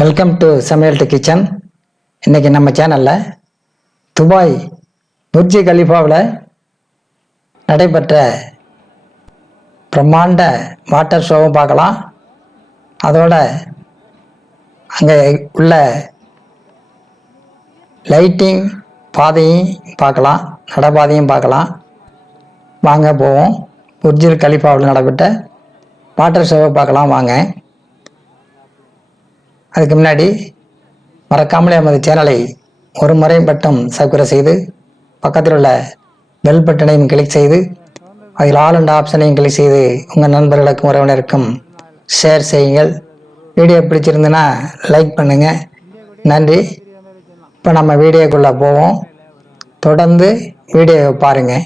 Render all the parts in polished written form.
Welcome to சமையல் to kitchen. இன்றைக்கி நம்ம சேனலில் துபாய் புர்ஜ் கலிஃபாவில் நடைபெற்ற பிரம்மாண்ட வாட்டர் ஷோவும் பார்க்கலாம். அதோட அங்கே உள்ள லைட்டிங் பாதையும் பார்க்கலாம், நடைபாதையும் பார்க்கலாம். வாங்க போவோம். புர்ஜ் கலிஃபாவில் நடைபெற்ற வாட்டர் ஷோவை பார்க்கலாம் வாங்க. அதுக்கு முன்னாடி மறக்காமலே நமது சேனலை ஒரு முறை மட்டும் சப்ஸ்கிரைப் செய்து பக்கத்தில் உள்ள பெல் பட்டனையும் கிளிக் செய்து அதில் ஆல் அண்ட் ஆப்ஷனையும் கிளிக் செய்து உங்கள் நண்பர்களுக்கும் உறவினருக்கும் ஷேர் செய்யுங்கள். வீடியோ பிடிச்சிருந்துன்னா லைக் பண்ணுங்கள். நன்றி. இப்போ நம்ம வீடியோக்குள்ளே போவோம். தொடர்ந்து வீடியோவை பாருங்கள்.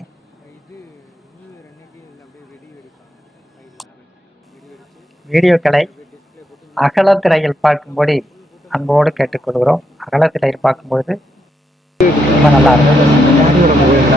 வீடியோக்களை அகலத்திரையில் பார்க்கும்படி அன்போடு கேட்டுக்கொள்கிறோம். அகலத்திரையில் பார்க்கும்பொழுது ரொம்ப நல்லா இருக்கும்.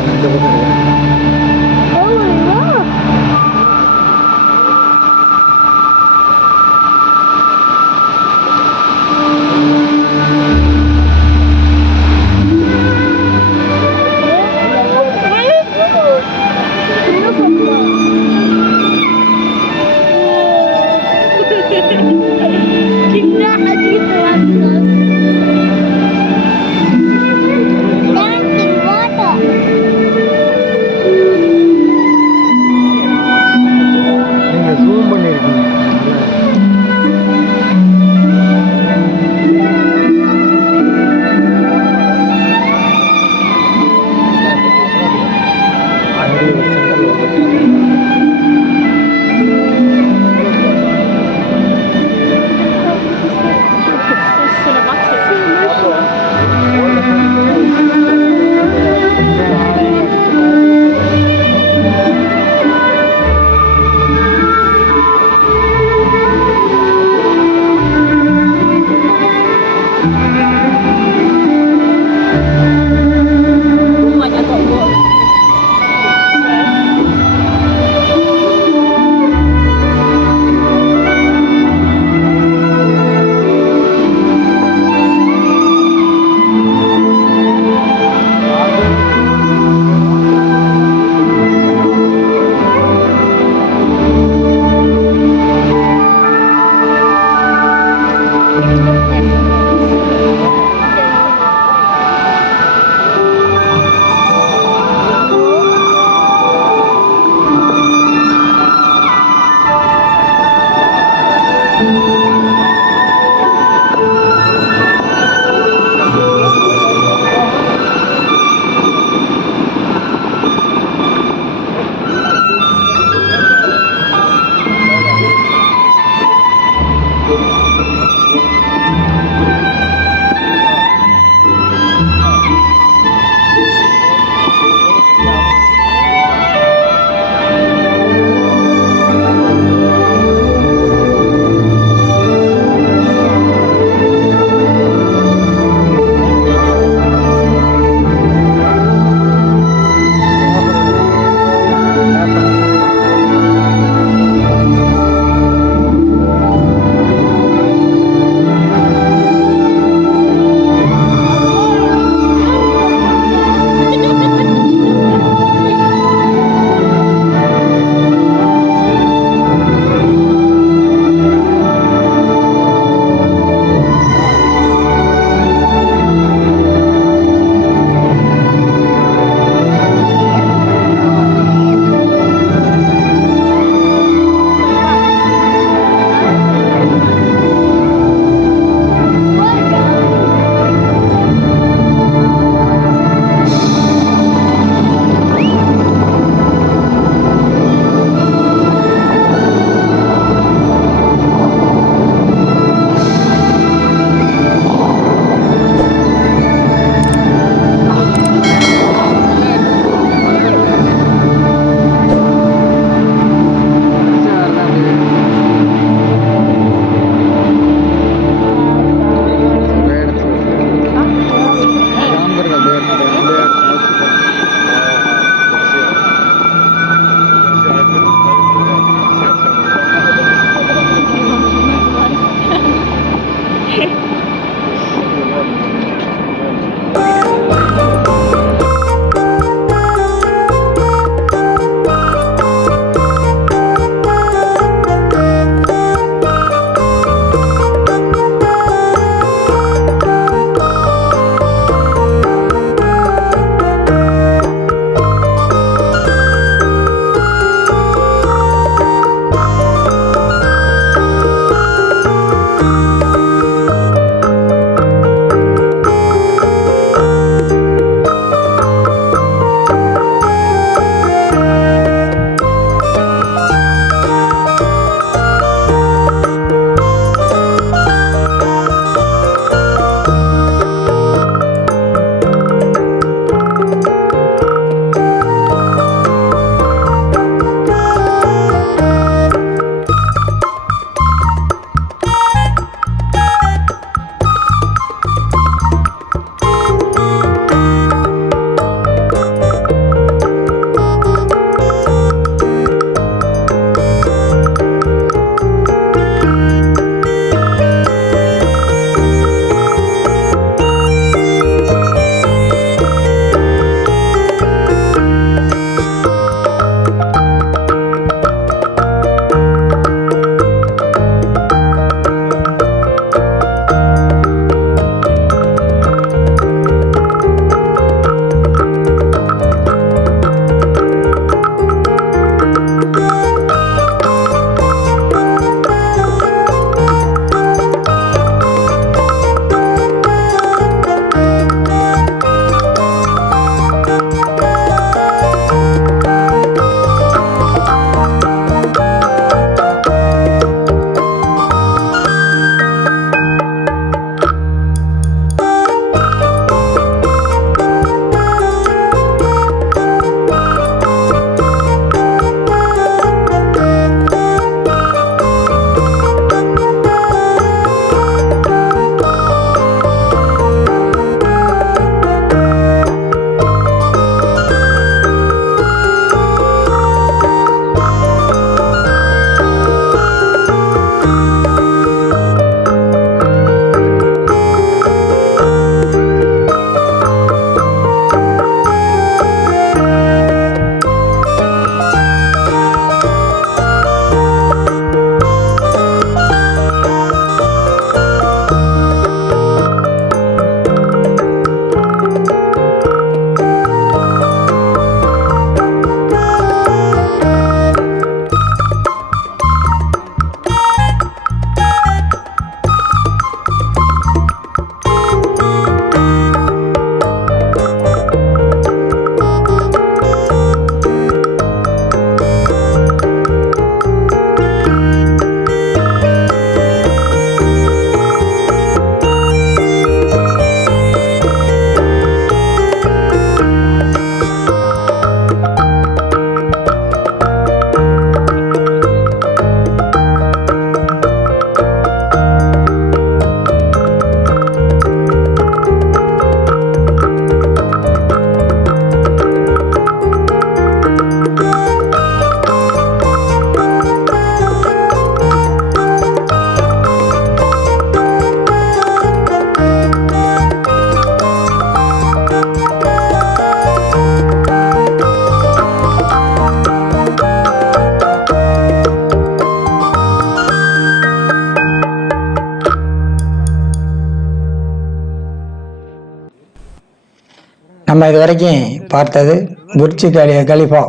நம்ம இது வரைக்கும் பார்த்தது புர்ஜ் கலிஃபா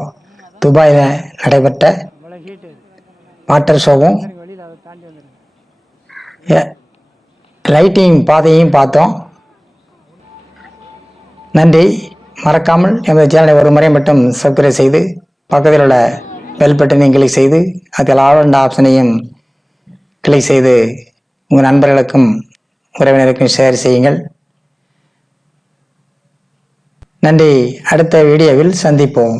துபாயில் நடைபெற்ற வாட்டர் ஷோவும் லைட்டிங் பாதையும் பார்த்தோம். நன்றி. மறக்காமல் எமது சேனலை ஒரு முறை மட்டும் சப்ஸ்கிரைப் செய்து பக்கத்தில் உள்ள பெல் பட்டனையும் கிளிக் செய்து அதில் ஆல் என்ற ஆப்ஷனையும் கிளிக் செய்து உங்கள் நண்பர்களுக்கும் உறவினருக்கும் ஷேர் செய்யுங்கள். நன்றி. அடுத்த வீடியோவில் சந்திப்போம்.